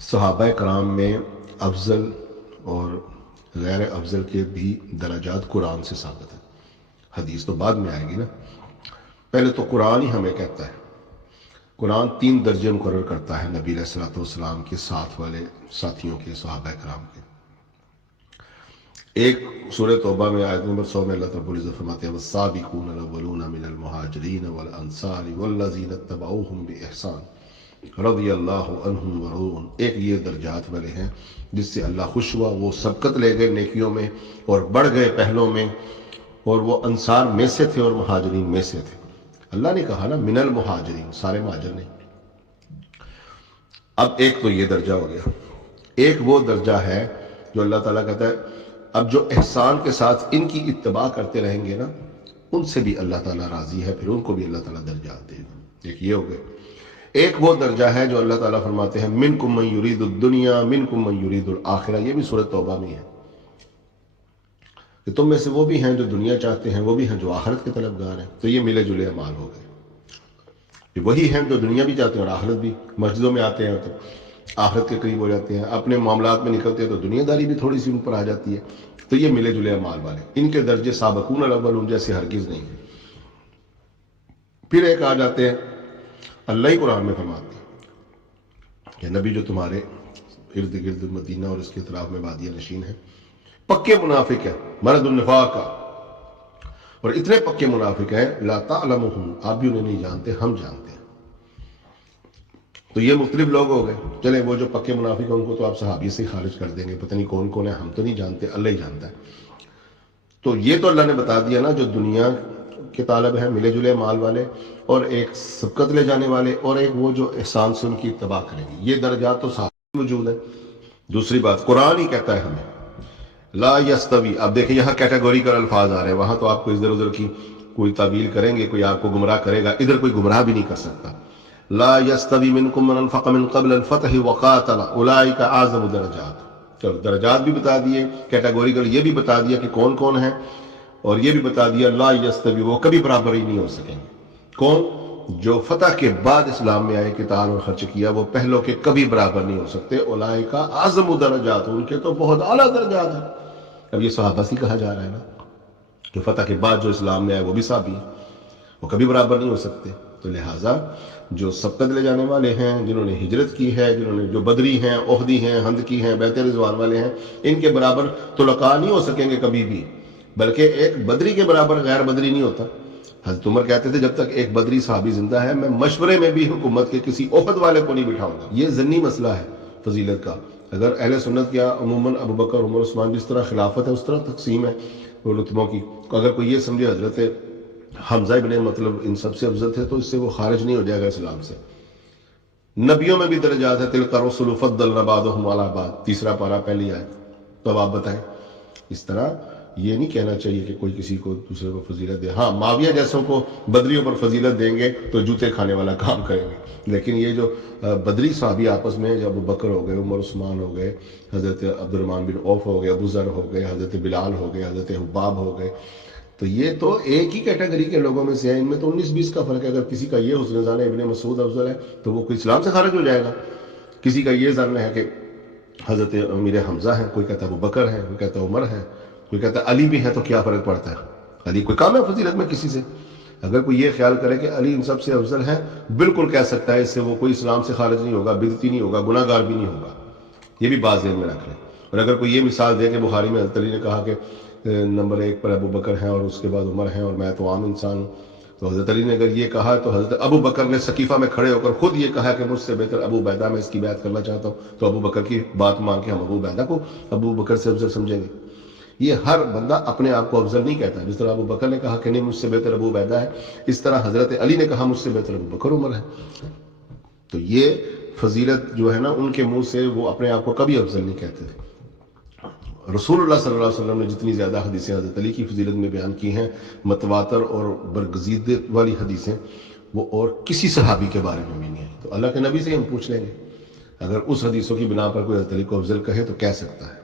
صحابہ کرام میں افضل اور غیر افضل کے بھی درجات قرآن سے ثابت ہے. حدیث تو بعد میں آئے گی نا. پہلے تو قرآن ہی ہمیں کہتا ہے. قرآن 3 درجے مقرر کرتا ہے نبی علیہ الصلوۃ والسلام کے ساتھ والے ساتھیوں کے، صحابہ کرام کے. ایک سورہ توبہ میں آیت نمبر 100 میں اللہ رب العزت فرماتے ہیں والسابقون الاولون من المہاجرین والانصار والذین اتبعوہم بإحسان رضی اللہ عنہم ورضوا. ایک یہ درجات والے ہیں جس سے اللہ خوش ہوا، وہ سبقت لے گئے نیکیوں میں اور بڑھ گئے پہلوں میں، اور وہ انصار میں سے تھے اور مہاجرین میں سے تھے. اللہ نے کہا نا من المہاجرین، سارے مہاجر نہیں. اب ایک تو یہ درجہ ہو گیا. ایک وہ درجہ ہے جو اللہ تعالیٰ کہتا ہے اب جو احسان کے ساتھ ان کی اتباع کرتے رہیں گے نا، ان سے بھی اللہ تعالیٰ راضی ہے، پھر ان کو بھی اللہ تعالیٰ درجات دے گا. ایک یہ ہو گئے. ایک وہ درجہ ہے جو اللہ تعالیٰ فرماتے ہیں منکم من یرید الدنیا منکم من یرید الآخرہ. یہ بھی سورۃ توبہ میں ہے کہ تم میں سے وہ بھی ہیں جو دنیا چاہتے ہیں، وہ بھی ہیں جو آخرت کے طلبگار ہیں. تو یہ ملے جلے اعمال ہو گئے. یہ وہی ہیں جو دنیا بھی چاہتے ہیں اور آخرت بھی. مسجدوں میں آتے ہیں تو آخرت کے قریب ہو جاتے ہیں، اپنے معاملات میں نکلتے ہیں تو دنیا داری بھی تھوڑی سی ان پر آ جاتی ہے. تو یہ ملے جلے اعمال والے، ان کے درجے سابقون الاولون جیسے ہرگز نہیں ہیں. پھر ایک آ جاتے ہیں، اللہ ہی قرآن میں فرماتے ہیں کہ نبی جو تمہارے ارد گرد مدینہ اور اس کے اطراف میں بادیہ نشین ہیں، پکے منافق ہیں، مرض النفاق کا، اور اتنے پکے منافق ہیں لا تعلمہم، آپ بھی انہیں نہیں جانتے، ہم جانتے ہیں. تو یہ مختلف لوگ ہو گئے. چلے وہ جو پکے منافق ہیں ان کو تو آپ صحابی سے خارج کر دیں گے، پتہ نہیں کون کون ہے، ہم تو نہیں جانتے، اللہ ہی جانتا ہے. تو یہ تو اللہ نے بتا دیا نا جو دنیا کے طالب ہیں، ملے جلے مال والے، اور ایک سبقت لے جانے والے، اور ایک وہ جو احسان سے ان کی اتباع کریں گے. یہ درجات تو ساتھ موجود ہے. دوسری بات قرآن ہی کہتا ہے ہمیں لا یستوی. اب دیکھیں یہاں کیٹیگوریکل الفاظ آ رہے ہیں، وہاں تو آپ کو ادھر ادھر کی کوئی تعبیر کریں گے، کوئی آپ کو گمراہ کرے گا، ادھر کوئی گمراہ بھی نہیں کر سکتا. لا یستوی منکم من انفق من قبل الفتح وقاتل اولئک اعظم درجات. چلو درجات بھی بتا دیے، کیٹیگوریکل یہ بھی بتا دیا کہ کون کون ہے، اور یہ بھی بتا دیا لا یستوی، وہ کبھی برابر ہی نہیں ہو سکیں گے. کون؟ جو فتح کے بعد اسلام میں آئے، قتال اور خرچ کیا، وہ پہلوں کے کبھی برابر نہیں ہو سکتے. اولئک اعظم درجات، ان کے تو بہت اعلیٰ درجات ہیں. اب یہ صحابہ سے کہا جا رہا ہے نا کہ فتح کے بعد جو اسلام میں آئے وہ بھی صحابی ہیں، وہ کبھی برابر نہیں ہو سکتے. تو لہٰذا جو سبقت لے جانے والے ہیں، جنہوں نے ہجرت کی ہے، جنہوں نے جو بدری ہیں، احدی ہیں، حندقی ہیں، بیعت رضوان والے ہیں، ان کے برابر تو لقاء نہیں ہو سکیں گے کبھی بھی. بلکہ ایک بدری کے برابر غیر بدری نہیں ہوتا. حضرت عمر کہتے تھے جب تک ایک بدری صحابی زندہ ہے میں مشورے میں بھی حکومت کے کسی احد والے کو نہیں بٹھاؤں گا. یہ ضمنی مسئلہ ہے فضیلت کا. اگر اہل سنت کیا عموماً ابو بکر، عمر، عثمان جس طرح خلافت ہے اس طرح تقسیم ہے رتبوں کی. اگر کوئی یہ سمجھے حضرت حمزہ ابن مطلب ان سب سے افضل تھے تو اس سے وہ خارج نہیں ہو جائے گا اسلام سے. نبیوں میں بھی درجات ہے، تلک الرسل فضلنا بعضهم علی بعض، 3 پارہ پہلی آیت. تو اب آپ بتائیں، اس طرح یہ نہیں کہنا چاہیے کہ کوئی کسی کو دوسرے کو فضیلت دے. ہاں معاویہ جیسوں کو بدریوں پر فضیلت دیں گے تو جوتے کھانے والا کام کریں گے. لیکن یہ جو بدری صحابی آپس میں جب ابو بکر ہو گئے، عمر، عثمان ہو گئے، حضرت عبد الرحمن بن عوف ہو گئے، ابو ذر ہو گئے، حضرت بلال ہو گئے، حضرت حباب ہو گئے، تو یہ تو ایک ہی کیٹیگری کے لوگوں میں سے ہیں. ان میں تو 19-20 کا فرق ہے. اگر کسی کا یہ حسن ظن ہے ابن مسعود افضل ہے تو وہ کوئی اسلام سے خارج ہو جائے گا. کسی کا یہ ظن ہے کہ حضرت امیر حمزہ ہے، کوئی کہتا ہے ابو بکر ہے، کوئی کہتا ہے عمر ہے، کوئی کہتا ہے علی بھی ہے، تو کیا فرق پڑتا ہے؟ علی کوئی کام ہے فضیلت میں کسی سے؟ اگر کوئی یہ خیال کرے کہ علی ان سب سے افضل ہے، بالکل کہہ سکتا ہے، اس سے وہ کوئی اسلام سے خارج نہیں ہوگا، بدعتی نہیں ہوگا، گناہ گار بھی نہیں ہوگا. یہ بھی بات ذہن میں رکھ لیں. اور اگر کوئی یہ مثال دے کہ بخاری میں حضرت علی نے کہا کہ نمبر 1 پر ابو بکر ہیں اور اس کے بعد عمر ہیں اور میں تو عام انسان ہوں، تو حضرت علی نے اگر یہ کہا تو حضرت ابو بکر نے سقیفہ میں کھڑے ہو کر خود یہ کہا کہ مجھ سے بہتر ابو عبیدہ میں اس کی بیعت کرنا چاہتا ہوں. تو ابو بکر کی بات مان کے ہم ابو عبیدہ کو ابو بکر سے افضل سمجھیں گے. یہ ہر بندہ اپنے آپ کو افضل نہیں کہتا. جس طرح ابو بکر نے کہا کہ نہیں مجھ سے بہتر ابو عبیدہ ہے، اس طرح حضرت علی نے کہا مجھ سے بہتر ابو بکر عمر ہے. تو یہ فضیلت جو ہے نا ان کے منہ سے وہ اپنے آپ کو کبھی افضل نہیں کہتے تھے. رسول اللہ صلی اللہ علیہ وسلم نے جتنی زیادہ حدیثیں حضرت علی کی فضیلت میں بیان کی ہیں، متواتر اور برگزیدت والی حدیثیں، وہ اور کسی صحابی کے بارے میں بھی نہیں ہیں. تو اللہ کے نبی سے ہم پوچھ لیں گے، اگر اس حدیثوں کی بنا پر کوئی حضرت علی کو افضل کہے تو کہہ سکتا ہے.